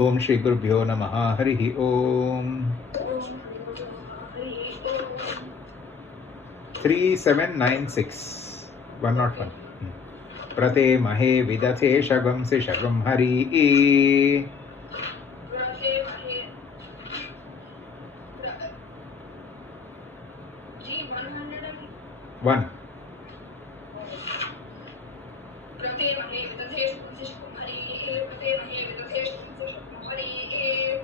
ಓಂ ಶ್ರೀ ಗುರುಭ್ಯೋ ನಮಃ. ಹರಿ ಓಂ. 3796 101. ಪ್ರತೆ ಮಹೇ ವಿದಥೆ ಶಗಂಸಿ ಶಗಂ ಹರಿ. 1.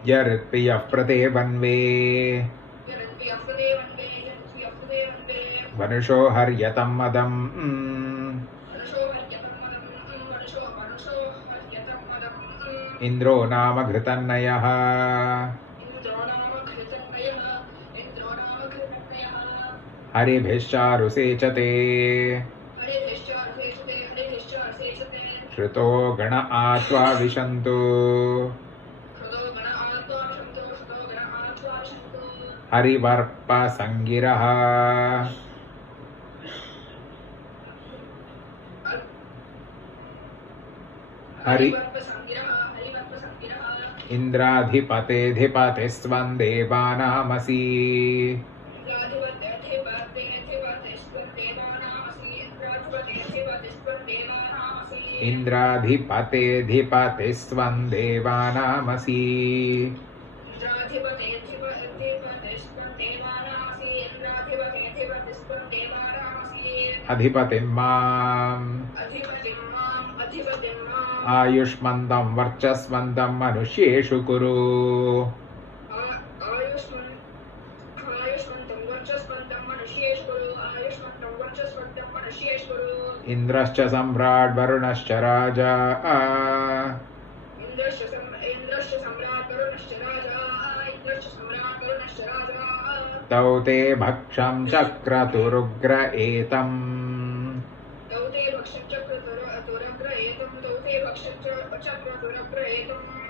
ಯರ್ಪ್ರಿಯಃ ಪ್ರತೆ ವನ್ವೇ ವನುಷೋ ಹರ್ಯತಂ ಮದಂ. ಇಂದ್ರೋ ನಾಮ ಘೃತನ್ನಯಃ. ಹರಿಭಿಶ್ಚಾರುಸೇಚತೆ. ಶ್ರುತೋ ಗಣ ಆತ್ವಾ ವಿಶಂತು. ಹರಿವರ್ಪ ಸಂಗಿರಃ. ಹರಿ ಇಂದ್ರಾಧಿಪತೆಧಿಪತಿಸ್ತ್ವಂ ದೇವಾನಾಮಸಿ. ಇಂದ್ರಾಧಿಪತೆಧಿಪತಿಸ್ತ್ವಂ ದೇವಾನಾಮಸಿ. ಅಧಿಪತಿಂ ಮಾಂ ಆಯುಷ್ಮಂತಂ ವರ್ಚಸ್ವಂತಂ ಮನುಷ್ಯೇಷು ಕುರು. ಇಂದ್ರಶ್ಚ ಸಮ್ರಾಟ್ ವರುಣಶ್ಚ ರಾಜ. ತೌ ತೇ ಭಕ್ಷಂ ಚಕ್ರತುರುಗ್ರ ಏತಂ.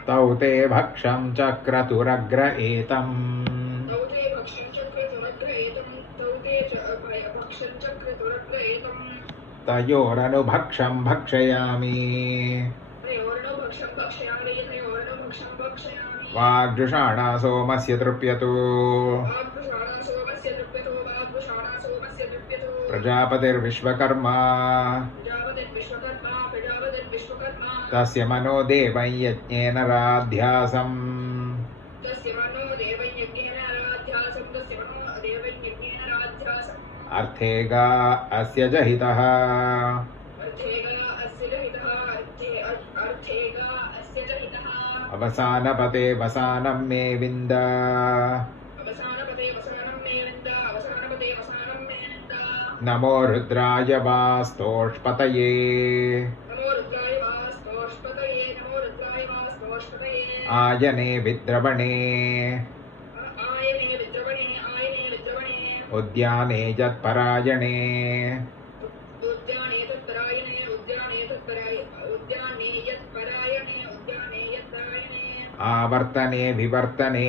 ತೌ ತೇ ಭಕ್ಷಂ ಚಕ್ರತುರಗ್ರ ಏತಂ. ತಯೋರನುಭಕ್ಷಂ ಭಕ್ಷಯಾಮಿ. ವಾಗ್ಜುಷಾಣಾ ಸೋಮಸ್ಯ ತೃಪ್ಯತು. ಪ್ರಜಾಪತಿರ್ವಿಶ್ವಕರ್ಮ. ತಸ್ಯ ಮನೋ ದೇವಂ ಯಜ್ಞೇನ ರಾಧ್ಯಾಸಂ. ಅರ್ಥೇಗಾ ಅಸ್ಯ ಜಹಿತಃ. ಅವಸಾನಪತೆ ವಸಾನಂ ಮೇ ವಿಂದ. ನಮೋ ರುದ್ರಾಯ ವಾಸ್ತೋಷ್ಪತಯೇ. ಆಯನೆ ವಿದ್ರವಣೆ. ಉದ್ಯಾನೆ ಯತ್ಪರಾಯಣೆ. ಆವರ್ತನೆ ವಿವರ್ತನೆ.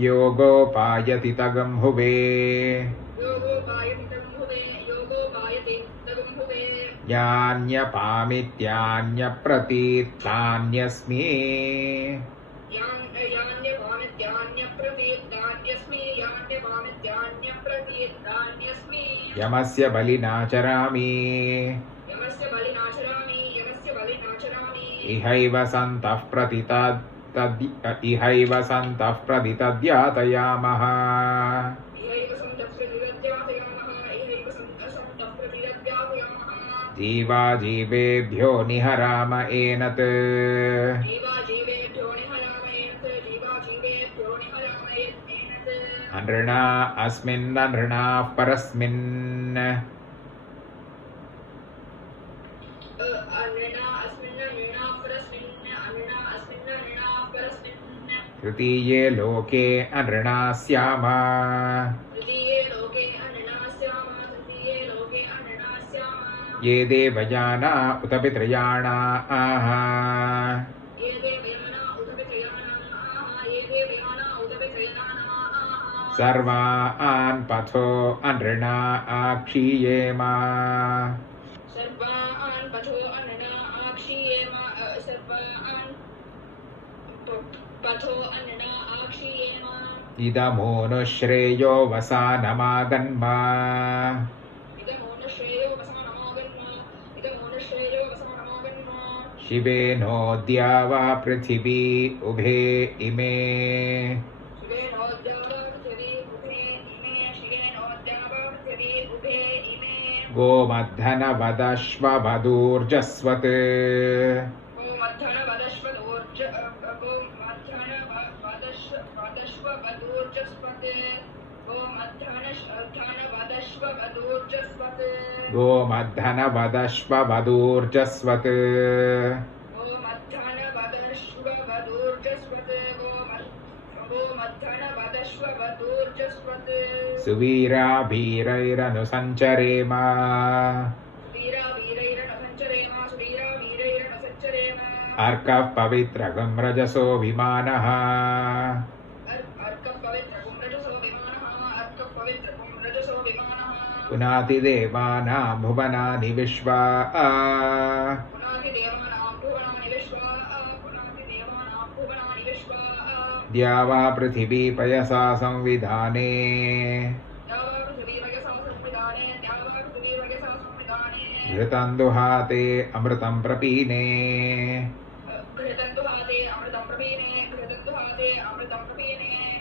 ಯೋಗೋಪಾಯತಿ ತಗಂ ಹುವೆ. ಯಾನ್ಯಪಾಮಿತ್ಯಾನ್ಯಪ್ರತೀತಾನ್ಯಸ್ಮಿ. ಯಮಸ್ಯ ಬಲಿನಾಚರಾಮಿ. ಇಹೈವ ಸಂತಃ ಪ್ರತಿತದ್ಯಾತಯಾಮಃ. ಜೀವಾ ಜೀವೇಭ್ಯೋ ನಿಹರಾಮ ಏನತ್. ಅನೃಣಾ ಅಸ್ಮಿನ್ ಅನೃಣಾಃ ಪರಸ್ಮಿನ್. ತೃತೀಯೇ ಲೋಕೆ ಅನೃಣಾ ಸ್ಯಾಮ. ಯೇ ದೇವಯಾನಾ ಉತ ಪಿತೃಯಾಣಾ ಆಹ. ಸರ್ವಾನ್ ಪಥೋ ಅನೃಣಾ ಆಕ್ಷೀಯೇಮ. पथो अन्नना आक्षीयेम इदमोनु श्रेयो वसानमागन्मा इदमोनुश्रेयो वसानमागन्म शिवेनोऽद्या वा पृथिवी उभे इमे गोमद्धनवदश्ववधूर्जस्वत् गोमद्धनवदश्ववधूर्जस्वत् सुवीराभीरैरनुसञ्चरेम अर्कः पवित्रगं रजसो विमानः पुनाति देवानां भुवनानि विश्वा द्या वा पृथिवी पयसा संविधाने घृतं दुहाते अमृतं प्रपीने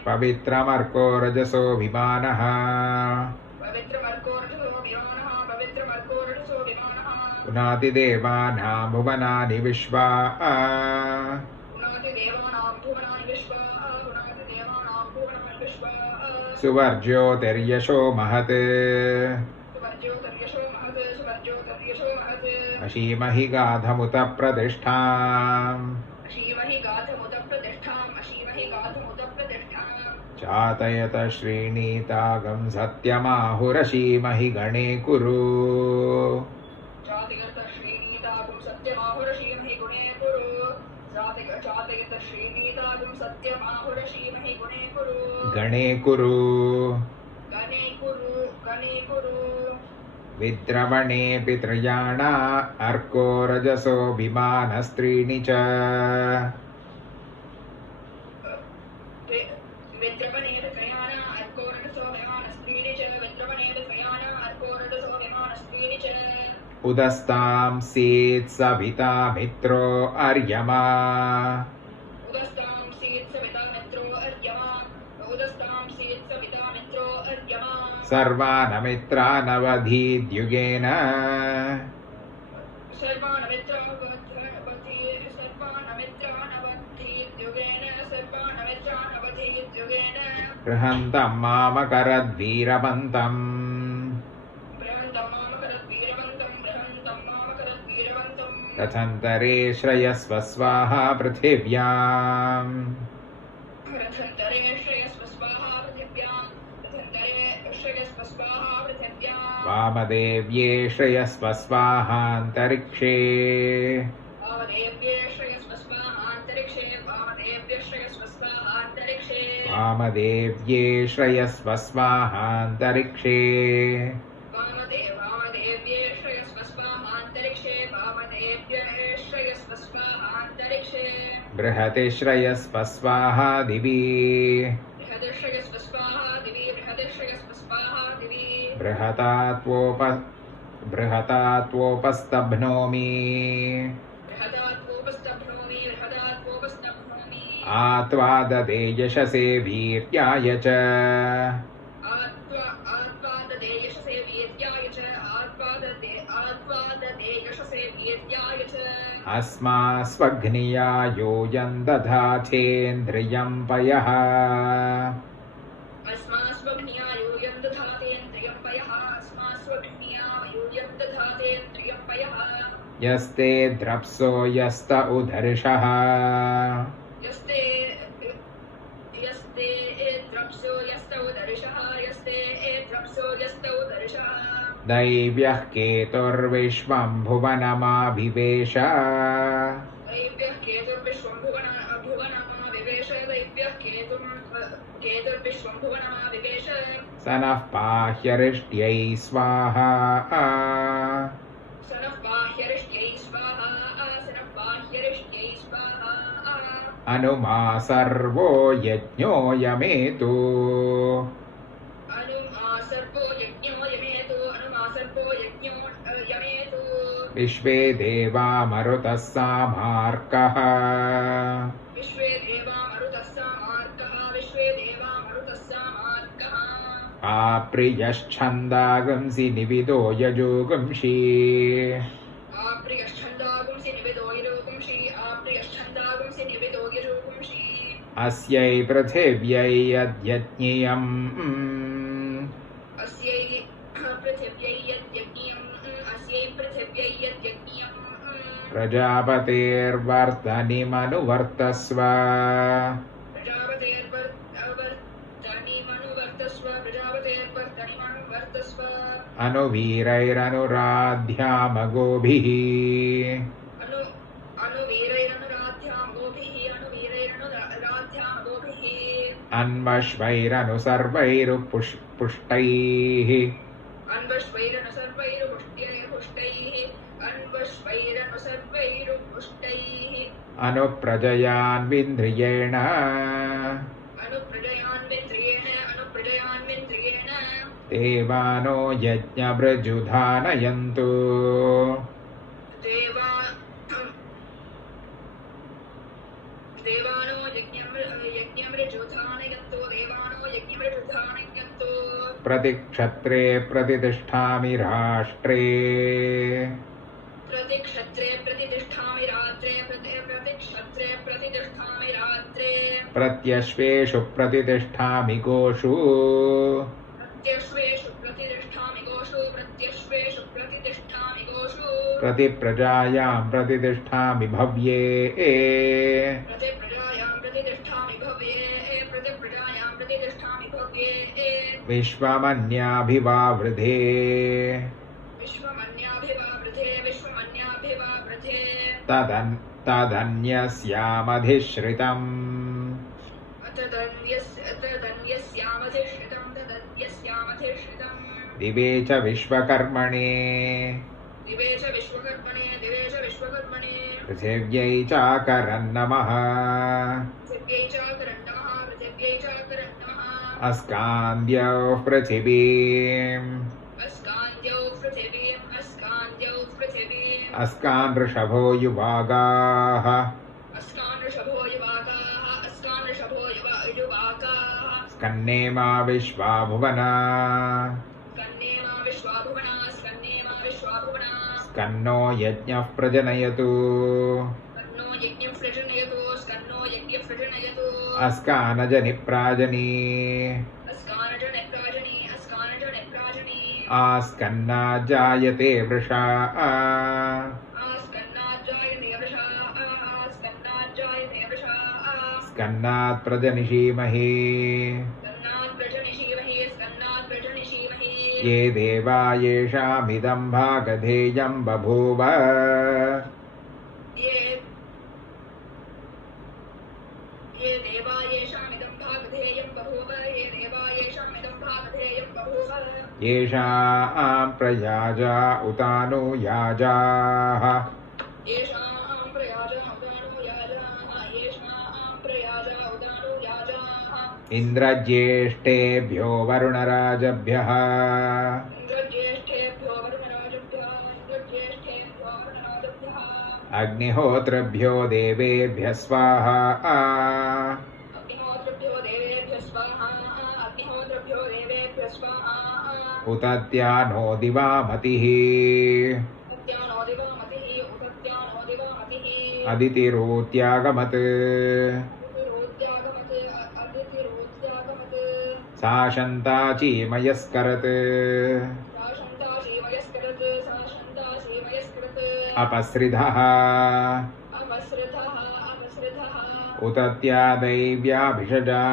पवित्रमर्को रजसो विमानः पुनाति देवानां भुवनानि विश्वा सुवर्ज्योतिर्यशो महत् अशीमहि गाधमुत प्रतिष्ठाम् चातयत श्रीणीतागं सत्यमाहुरशीमहि गणे कुरु गणे कुरु विद्रवणेऽपि त्रयाणा अर्को रजसो विमानस्त्रीणि च उदस्तां सीत् सविता मित्रो अर्यमा सर्वानमित्रानवधीद्युगेन बृहन्तं मामकरद्वीरवन्तम् रथन्तरे श्रयस्व स्वाहा पृथिव्याम् वामदेव्ये श्रयस्व स्वाहान्तरिक्षे वामदेव्ये श्रयस्व स्वाहान्तरिक्षे बृहति श्रयस्व स्वाहा दिवि बृहतात्वोपस्तभ्नोमि आत्वा ददे यशसे वीर्याय च अस्मास्वग्निया योऽयं दधाथेन्द्रियं पयः यस्ते द्रप्सो यस्त उदर्शः दैव्यः केतुर्विश्वं भुवनमाभिवेश स नः पाह्यरिष्ट्यै स्वाहा अनुमा सर्वो यज्ञोऽयमेतु विश्वे देवा मरुतः सामार्कः आप्रियश्छन्दागंसि निविदो यजोगंषि अस्यै पृथिव्यै यद्यज्ञियम् प्रजापतेर्वर्तनिमनुवर्तस्व अनुवीरैरनुराध्यामगोभिः अन्वश्वैरनुसर्वैरुपुष्टैः अनुप्रजयान्विन्द्रियेण देवानो यज्ञभृजुधानयन्तु प्रतिक्षत्रे प्रतिष्ठामि राष्ट्रे प्रत्यश्वेषु प्रतिष्ठामि गोषु प्रतिप्रजायां प्रतिष्ठामि भव्ये विश्वमन्याभिवावृधे तदन्यस्यामधिश्रितम् दिवे च विश्वकर्मणे पृथिव्यै चाकरन्नमः अस्कान्द्यौः पृथिवीम् अस्कान् ऋषभो युवागाः स्कन्नेमा विश्वाभुवना स्कन्नो यज्ञः प्रजनयतु अस्कानजनिप्राजनी आस्कन्ना जायते वृषा स्कन्नात् प्रजनिषीमहि ये देवा येषामिदं भागधेयं बभूव येषां प्रयाजा उतानुयाजाः इन्द्रज्येष्ठेभ्यो वरुणराजभ्यः अग्निहोत्रभ्यो देवेभ्यः स्वाहा उतत्यानो दिवामतिः अदितिरोत्यागमत् सा शन्ताचीमयस्करत् अपसृधः उतत्या दैव्याभिषजा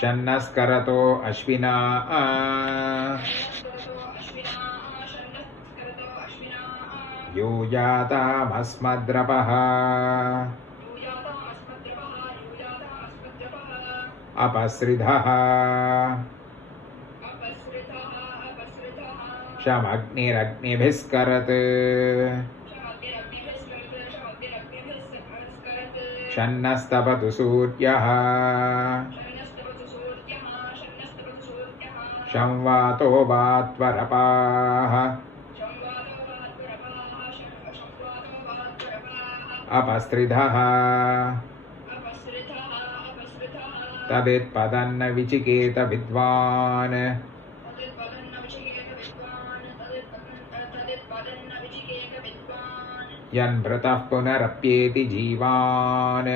शन्नस्करतो अश्विना यूयातामस्मद्रपः अपसृधः शमग्निरग्निभिस्करत् शन्नस्तपतु सूर्यः संवातो वात्वरपाः अपस्त्रिधः तदित्पदन्न विचिकेत विद्वान् यन्मृतः पुनरप्येति जीवान्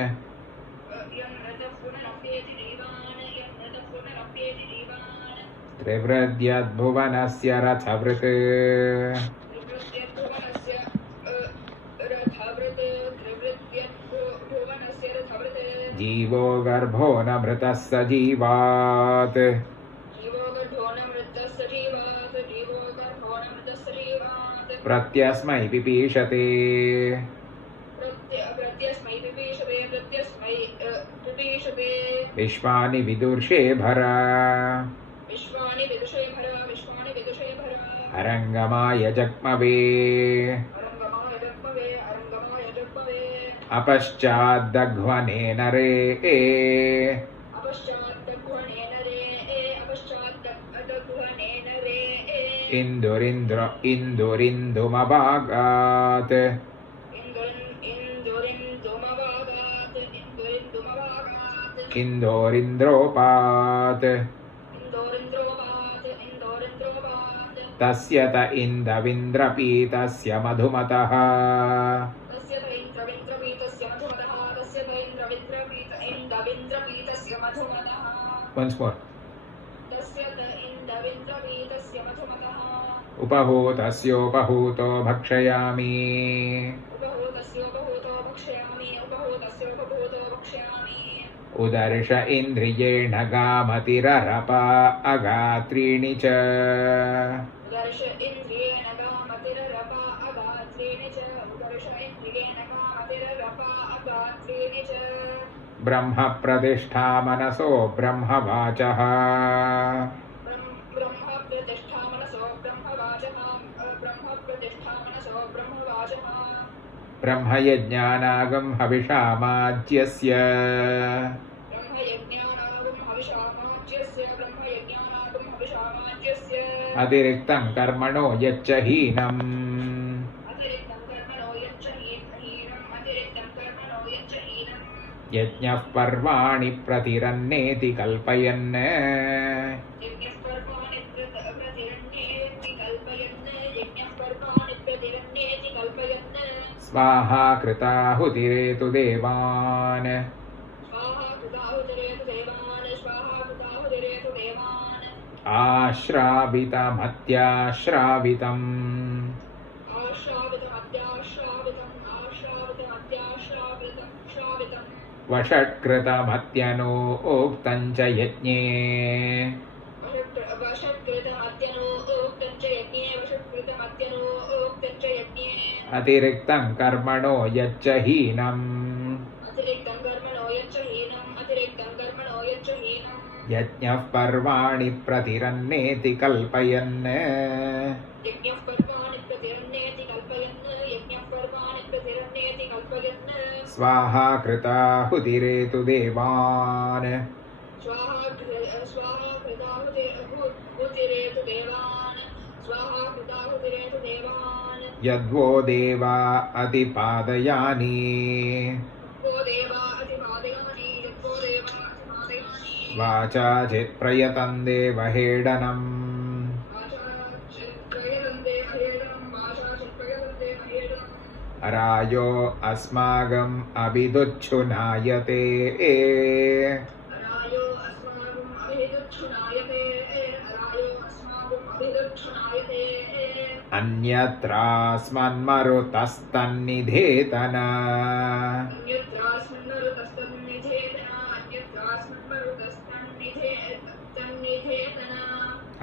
त्रिवृद्यद्भुवनस्य रथवृत् जीवो गर्भो न मृतः स जीवात् प्रत्यस्मै पिपीषते विश्वानि विदुर्षे भर अरङ्गमाय जग्मवे अपश्चाद्दघ्वनेन रे इन्दुरिन्दुमभागात् इन्दोरिन्द्रोपात् तस्य त इन्दविन्द्रपीतस्य मधुमतः Once more. उपहूतस्योपहूतो भक्षयामि उदर्श इन्द्रियेण गामतिररप अगात्रीणि च ब्रह्म प्रतिष्ठा मनसो ब्रह्मवाचः ब्रह्मयज्ञानागं हविषामाज्यस्य अतिरिक्तं कर्मणो यच्च हीनम् यज्ञः पर्वाणि प्रतिरन्नेति कल्पयन् स्वाहा कृताहुतिरेतु देवान् आश्रावितमत्याश्रावितम् वषट्कृतमत्यनोक्तं च यज्ञे अतिरिक्तं कर्मणो यच्च हीनम् यज्ञः पर्वाणि प्रतिरन्नेति कल्पयन् स्वाहा कृताहुतिरेतु देवान् यद्वो देवा अतिपादयानि वाचा चित्प्रयतं देवहेडनम् रायो अस्माकम् अभिदुच्छुनायते अन्यत्रास्मन्मरुतस्तन्निधेतन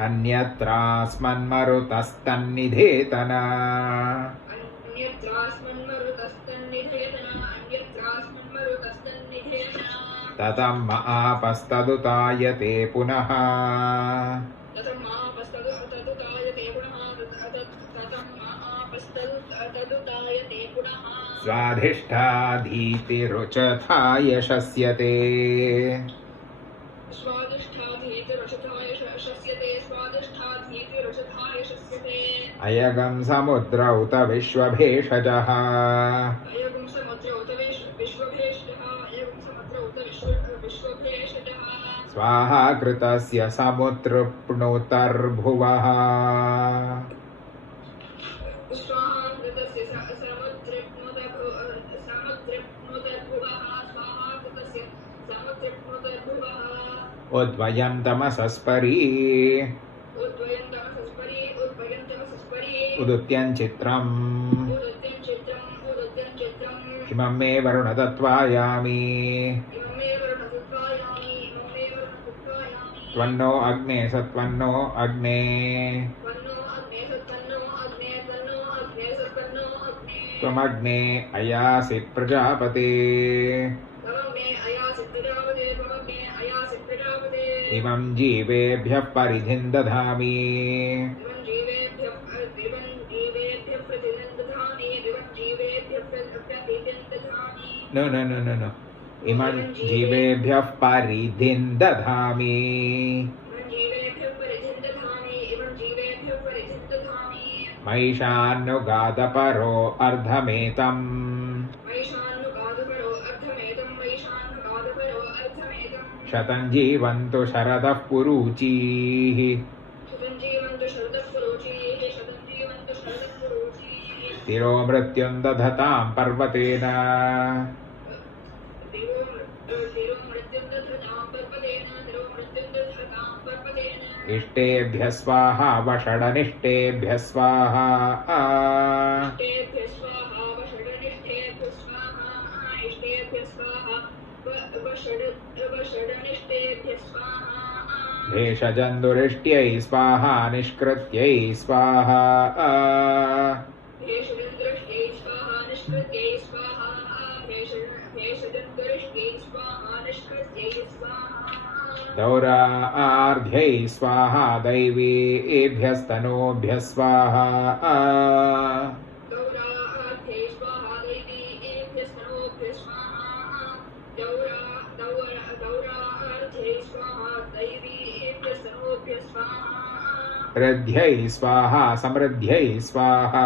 अन्यत्रास्मन्मरुतस्तन्निधेतन ततम् आपस्तदुतायते पुनः तदुतायते पुनः स्वाधिष्ठाधीतिरुचथा यशस्यते स्वादिष्ठाधीतिरचथाय शस्यते अयगं समुद्र उत विश्वभेषजः अयगुं समुद्र उत विश्वभेषजः स्वाहा कृतस्य समुद्रप्नुतर्भुवः स्वाहा कृतस्य समुद्रप्नुतर्भुवः स्वाहा कृतस्य समुद्रप्नुतर्भुवः उद्वयं तमसस्परी उद्वयं तमसस्परि उदुत्यं चित्रम् उदत्यं चित्रम् इमं मे वरुण तत्त्वायामि त्वन्नो अग्ने सत्वन्नो अग्ने त्वमग्ने अयासि प्रजापते इमं जीवेभ्यः परिधिं दधामि No. इमं जीवेभ्यः परिधिं दधामि महिषान्नुगादपरो अर्धमेतम् शतं जीवन्तु शरदः पुरूचीः तिरो मृत्युं दधतां पर्वतेन इष्टेभ्यः स्वाहा वषडनिष्टेभ्यः स्वाहा भेषजन्दुरिष्ट्यै स्वाहा निष्कृत्यै स्वाहा दौरार्ध्यै स्वाहा दैवीभ्यस्तनूभ्यः स्वाहा रध्यै स्वाहा समृद्ध्यै स्वाहा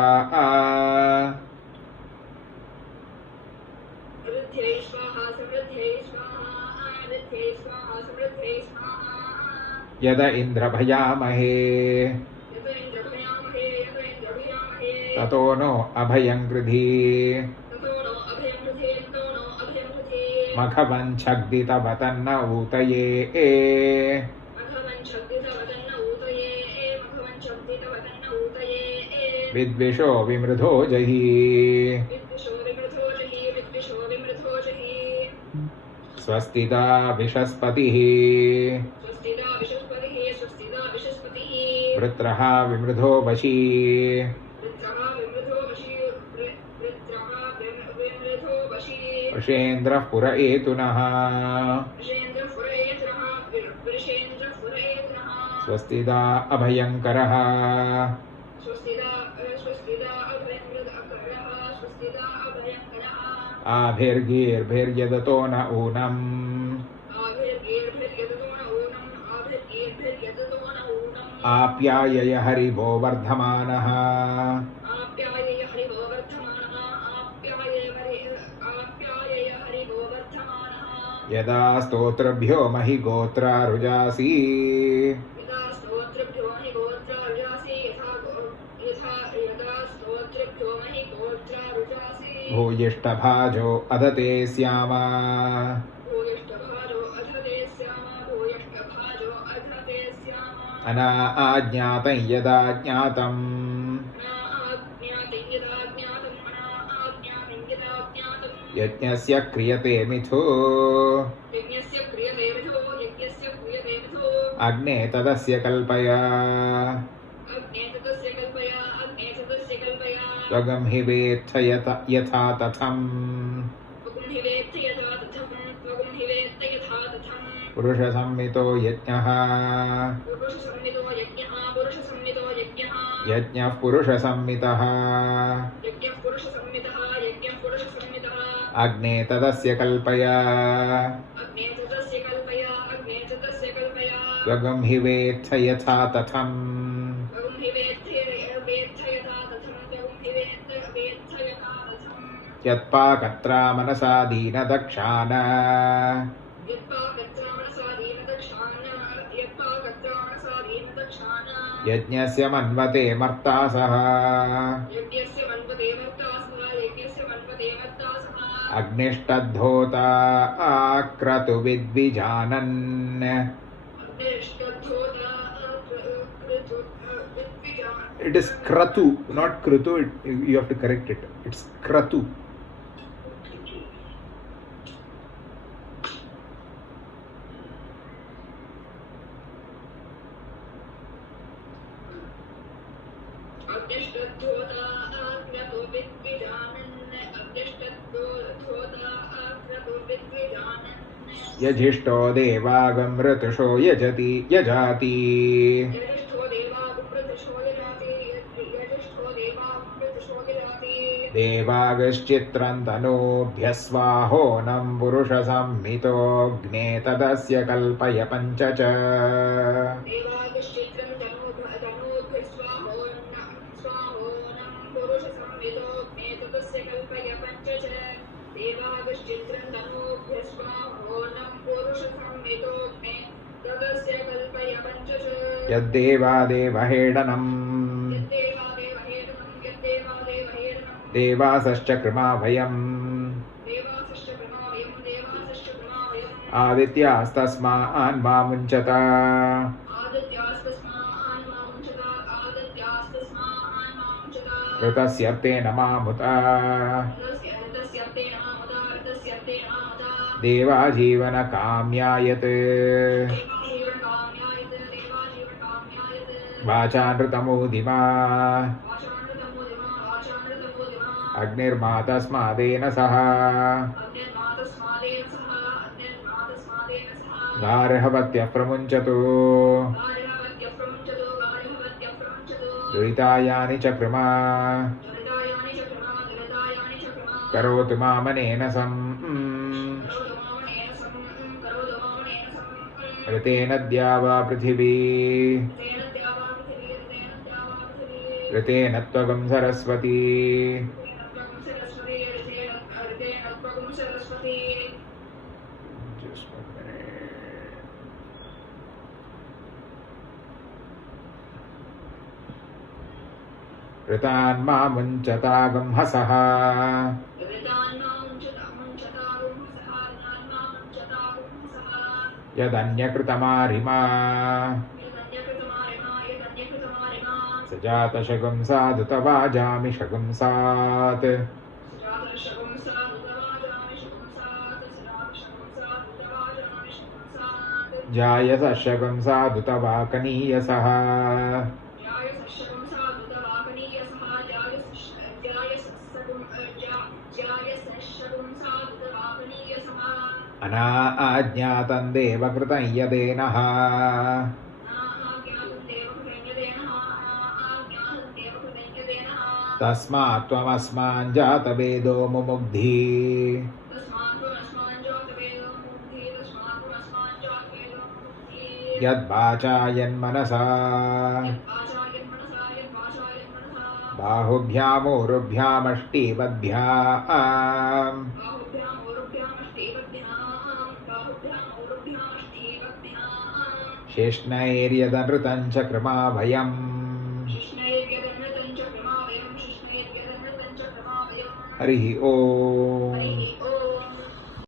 यद इन्द्रभयामहे ततो नो अभयं कृधी मखवञ्छग्दितवतन्न ऊतये विद्विषो विमृधो जहि स्वस्तिदा विशस्पतिः वृत्रः विमृधो वशी वृषेन्द्रः पुर एतुनः स्वस्तिदा अभयङ्करः आभिर्गीर्भिर्यदतो न ऊनम् आप्यायय हरिवो वर्धमानः यदा स्तोत्रभ्यो महि गोत्रारुजासि भूयिष्ठभाजो अदते स्याम अना आज्ञातं यदा ज्ञातम् यज्ञस्य क्रियते मिथो अग्ने तदस्य कल्पय त्वगं हि वेत्थ यथा तथम् पुरुषसंहितो यज्ञः यज्ञः पुरुषसंहितः यज्ञः पुरुषसंहितः यज्ञः पुरुषसंहितः अग्ने तदस्य कल्पय अग्ने च तस्य कल्पय अग्ने च तस्य कल्पय त्वगं हि वेत्थ यथा तथम् त्वं हि वेत्थ यथा तथं त्वं हि वेत्थ यथा तथम् यत्पाकत्रा मनसा दीनदक्षान यज्ञस्य मन्वते मर्तासः अग्निष्टद्धोता आक्रतुविद्विजानन् It is kratu, not krutu. You have to correct it. It's kratu. यजिष्ठो देवागं ऋतुषो यजति यजाति देवागश्चित्रं तनूभ्यस्वाहोनं पुरुषसंहितोऽग्ने तदस्य कल्पय पञ्च च यद्देवादेवहेडनम् देवासश्च कृमाभयम् आदित्यास्तस्मान् मा मुञ्चत ऋतस्यर्तेन मामुत देवाजीवनकाम्यायत् वाचानृतमोदिमा अग्निर्मा तस्मादेन सह गार्हवत्यः प्रमुञ्चतु दुरितायानि च कृमा करोतु मामनेन सम् ऋतेन द्यावा पृथिवी ऋतेन त्वगं सरस्वती ऋतान् मा मुञ्चतागं हसः यदन्यकृतमारिमा स जातशगं साधुत वाजामि शगुंसात् जायस शगं साधुत वाकनीयसः अनाज्ञातं देवकृतं यदेनः तस्मात् त्वमस्मान् जातवेदो मुमुग्धि यद्वाचायन्मनसा बाहुभ्यामूरुभ्यामष्टिपद्भ्याम् शेष्णैर्यदनृतं च कृमाभयम् हरिः ओम्।